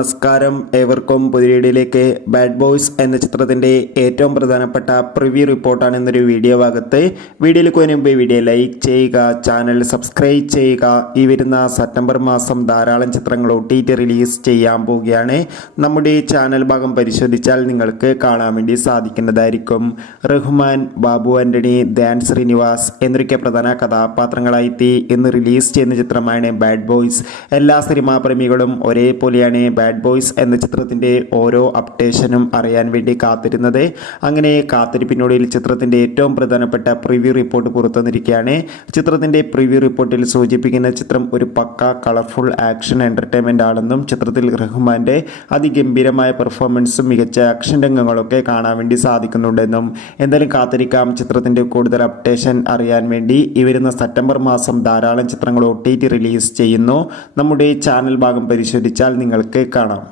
നമസ്കാരം, ഏവർക്കും പുതിയ വീഡിയോയിലേക്ക്. ബാഡ് ബോയ്സ് എന്ന ചിത്രത്തിൻ്റെ ഏറ്റവും പ്രധാനപ്പെട്ട പ്രിവ്യൂ റിപ്പോർട്ടാണ് എന്നൊരു വീഡിയോ ഭാഗത്ത്. വീഡിയോയിലേക്ക് വരുന്ന മുമ്പ് വീഡിയോ ലൈക്ക് ചെയ്യുക, ചാനൽ സബ്സ്ക്രൈബ് ചെയ്യുക. ഈ വരുന്ന സെപ്റ്റംബർ മാസം ധാരാളം ചിത്രങ്ങൾ OTT റിലീസ് ചെയ്യാൻ പോവുകയാണ്. നമ്മുടെ ചാനൽ ഭാഗം പരിശോധിച്ചാൽ നിങ്ങൾക്ക് കാണാൻ വേണ്ടി സാധിക്കുന്നതായിരിക്കും. റഹ്മാൻ, ബാബു ആൻ്റണി, ധ്യാൻ ശ്രീനിവാസ് എന്നൊക്കെ പ്രധാന കഥാപാത്രങ്ങളായി ഇന്ന് റിലീസ് ചെയ്യുന്ന ചിത്രമാണ് ബാഡ് ബോയ്സ്. എല്ലാ സിനിമാ പ്രേമികളും ഒരേപോലെയാണ് ബാഡ് ബോയ്സ് എന്ന ചിത്രത്തിൻ്റെ ഓരോ അപ്ഡേഷനും അറിയാൻ വേണ്ടി കാത്തിരുന്നത്. അങ്ങനെ കാത്തിരിപ്പിനൊടുവിൽ ചിത്രത്തിൻ്റെ ഏറ്റവും പ്രധാനപ്പെട്ട പ്രിവ്യൂ റിപ്പോർട്ട് പുറത്തുവന്നിരിക്കുകയാണ്. ചിത്രത്തിൻ്റെ പ്രിവ്യൂ റിപ്പോർട്ടിൽ സൂചിപ്പിക്കുന്ന ചിത്രം ഒരു പക്ക കളർഫുൾ ആക്ഷൻ എൻ്റർടൈൻമെൻ്റ് ആണെന്നും ചിത്രത്തിൽ റഹ്മാൻ്റെ അതിഗംഭീരമായ പെർഫോമൻസും മികച്ച ആക്ഷൻ രംഗങ്ങളൊക്കെ കാണാൻ വേണ്ടി സാധിക്കുന്നുണ്ടെന്നും. എന്തായാലും കാത്തിരിക്കാം ചിത്രത്തിൻ്റെ കൂടുതൽ അപ്ഡേഷൻ അറിയാൻ വേണ്ടി. ഈ വരുന്ന സെപ്റ്റംബർ മാസം ധാരാളം ചിത്രങ്ങൾ OTT റിലീസ് ചെയ്യുന്നു. നമ്മുടെ ചാനൽ ഭാഗം പരിശോധിച്ചാൽ നിങ്ങൾക്ക് കാണാം.